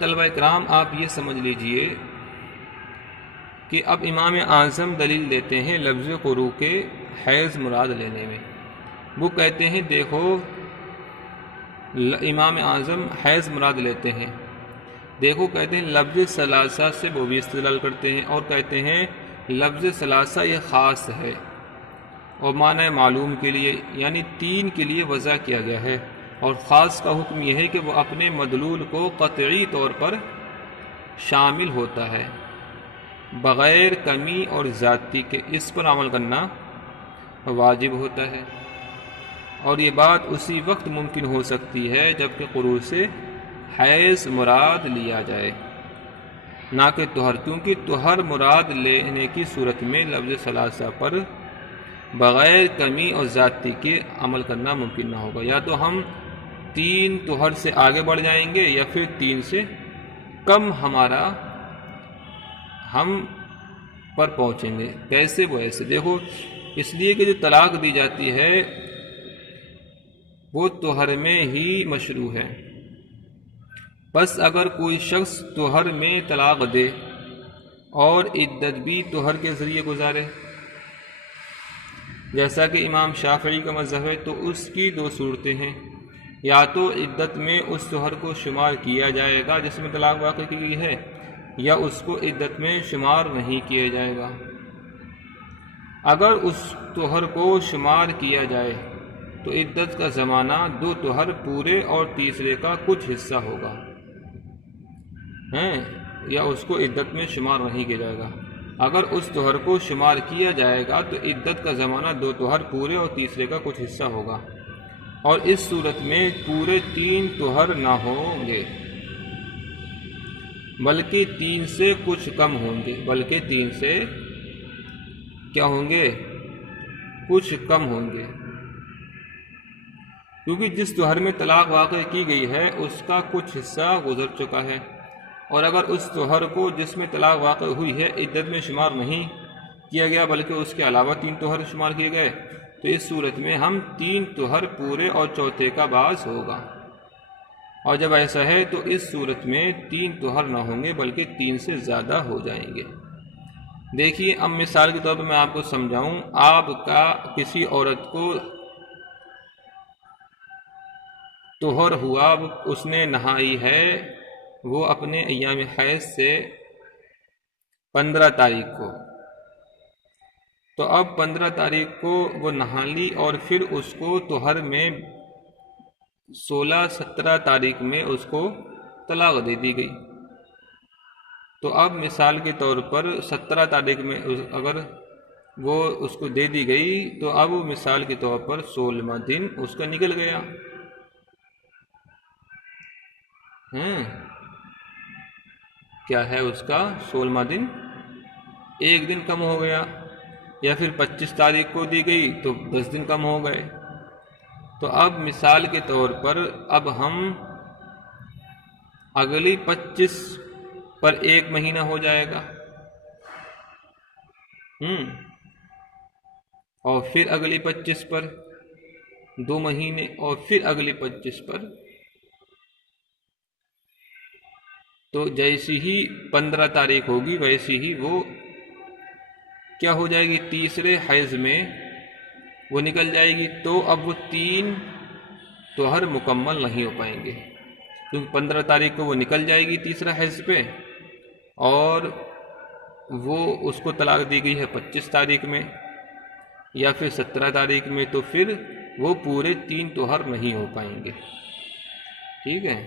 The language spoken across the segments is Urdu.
طلبہ اکرام آپ یہ سمجھ لیجئے کہ اب امام اعظم دلیل دیتے ہیں لفظ قروء کے حیض مراد لینے میں۔ وہ کہتے ہیں دیکھو امام اعظم حیض مراد لیتے ہیں، دیکھو کہتے ہیں لفظ ثلاثہ سے وہ بھی استدلال کرتے ہیں اور کہتے ہیں لفظ ثلاثہ یہ خاص ہے اور معنی معلوم کے لیے یعنی تین کے لیے وضع کیا گیا ہے، اور خاص کا حکم یہ ہے کہ وہ اپنے مدلول کو قطعی طور پر شامل ہوتا ہے بغیر کمی اور زیادتی کے، اس پر عمل کرنا واجب ہوتا ہے، اور یہ بات اسی وقت ممکن ہو سکتی ہے جبکہ قروء سے حیض مراد لیا جائے نہ کہ طہر، کیونکہ طہر مراد لینے کی صورت میں لفظ ثلاثہ پر بغیر کمی اور زیادتی کے عمل کرنا ممکن نہ ہوگا، یا تو ہم تین طہر سے آگے بڑھ جائیں گے یا پھر تین سے کم ہم پر پہنچیں گے۔ کیسے؟ وہ ایسے دیکھو، اس لیے کہ جو طلاق دی جاتی ہے وہ طہر میں ہی مشروع ہے، بس اگر کوئی شخص طہر میں طلاق دے اور عدت بھی طہر کے ذریعے گزارے جیسا کہ امام شافعی کا مذہب ہے، تو اس کی دو صورتیں ہیں، یا تو عدت میں اس طہر کو شمار کیا جائے گا جس میں طلاق واقع کی گئی ہے، یا اس کو عدت میں شمار نہیں کیا جائے گا۔ اگر اس طہر کو شمار کیا جائے تو عدت کا زمانہ دو طہر پورے اور تیسرے کا کچھ حصہ ہوگا، یا اس کو عدت میں شمار نہیں کیا جائے گا۔ اگر اس طہر کو شمار کیا جائے گا تو عدت کا زمانہ دو طہر پورے اور تیسرے کا کچھ حصہ ہوگا، اور اس صورت میں پورے تین طہر نہ ہوں گے بلکہ تین سے کچھ کم ہوں گے، بلکہ تین سے کیا ہوں گے؟ کچھ کم ہوں گے، کیونکہ جس طہر میں طلاق واقع کی گئی ہے اس کا کچھ حصہ گزر چکا ہے، اور اگر اس طہر کو جس میں طلاق واقع ہوئی ہے عدت میں شمار نہیں کیا گیا بلکہ اس کے علاوہ تین طہر شمار کیے گئے تو اس صورت میں ہم تین طہر پورے اور چوتھے کا باعث ہوگا، اور جب ایسا ہے تو اس صورت میں تین طہر نہ ہوں گے بلکہ تین سے زیادہ ہو جائیں گے۔ دیکھیے اب مثال کے طور پر میں آپ کو سمجھاؤں، آپ کا کسی عورت کو طہر ہوا، اس نے نہائی ہے، وہ اپنے ایام حیض سے 15 تاریخ کو، تو اب 15 تاریخ کو وہ نہا لی اور پھر اس کو طہر میں 16-17 تاریخ میں اس کو طلاق دے دی گئی، تو اب مثال کے طور پر 17 تاریخ میں اگر وہ اس کو دے دی گئی تو اب مثال کے طور پر 16واں دن اس کا نکل گیا، کیا ہے اس کا 16واں دن ایک دن کم ہو گیا، یا پھر 25 تاریخ کو دی گئی تو 10 دن کم ہو گئے، تو اب مثال کے طور پر اب ہم اگلی 25 پر ایک مہینہ ہو جائے گا، اور پھر اگلی 25 پر 2 مہینے، اور پھر اگلی 25 پر، تو جیسی ہی 15 تاریخ ہوگی ویسی ہی وہ کیا ہو جائے گی؟ تیسرے حیض میں وہ نکل جائے گی، تو اب وہ تین طہر مکمل نہیں ہو پائیں گے، کیونکہ 15 تاریخ کو وہ نکل جائے گی تیسرا حیض پہ، اور وہ اس کو طلاق دی گئی ہے 25 تاریخ میں یا پھر 17 تاریخ میں، تو پھر وہ پورے تین طہر نہیں ہو پائیں گے، ٹھیک ہے۔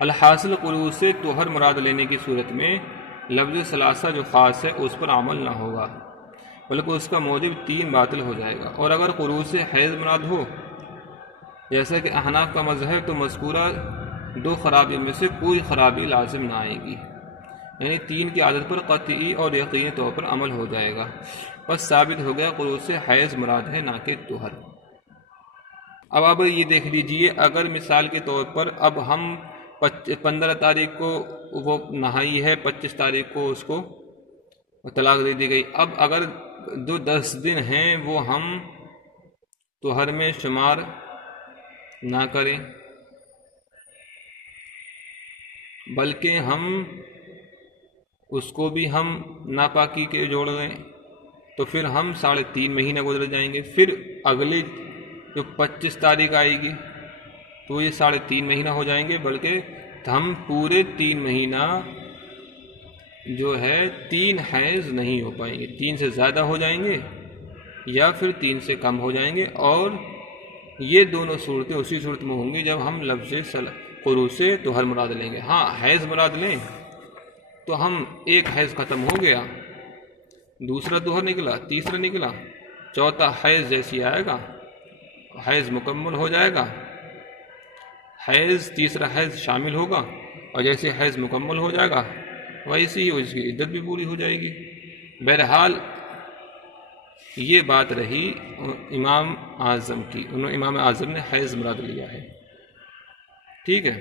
الحاصل قروء سے طہر مراد لینے کی صورت میں لفظ ثلاثہ جو خاص ہے اس پر عمل نہ ہوگا بلکہ اس کا موجب تین باطل ہو جائے گا، اور اگر قروء سے حیض مراد ہو جیسا کہ احناف کا مذہب ہے تو مذکورہ دو خرابی میں سے کوئی خرابی لازم نہ آئے گی، یعنی تین کی عادت پر قطعی اور یقینی طور پر عمل ہو جائے گا، بس ثابت ہو گیا قروء سے حیض مراد ہے نہ کہ طہر۔ اب آپ یہ دیکھ لیجئے، اگر مثال کے طور پر اب ہم 15 تاریخ کو وہ نہائی ہے، 25 تاریخ کو اس کو طلاق دے دی گئی، اب اگر جو 10 دن ہیں وہ ہم طہر میں شمار نہ کریں، بلکہ ہم اس کو بھی ہم ناپاکی کے جوڑ لیں، تو پھر ہم 3.5 مہینہ گزر جائیں گے۔ پھر اگلی جو 25 تاریخ آئے گی تو یہ 3.5 مہینہ ہو جائیں گے، بلکہ ہم پورے 3 مہینہ جو ہے 3 حیض نہیں ہو پائیں گے، 3 سے زیادہ ہو جائیں گے یا پھر 3 سے کم ہو جائیں گے، اور یہ دونوں صورتیں اسی صورت میں ہوں گی جب ہم لفظ قروء سے طہر مراد لیں گے۔ ہاں حیض مراد لیں تو ہم ایک حیض ختم ہو گیا، دوسرا طہر نکلا، تیسرا نکلا، چوتھا حیض جیسی آئے گا حیض مکمل ہو جائے گا، تیسرا حیض شامل ہوگا، اور جیسے حیض مکمل ہو جائے گا ویسے ہی اس کی عدت بھی پوری ہو جائے گی۔ بہرحال یہ بات رہی امام اعظم کی، امام اعظم نے حیض مراد لیا ہے، ٹھیک ہے۔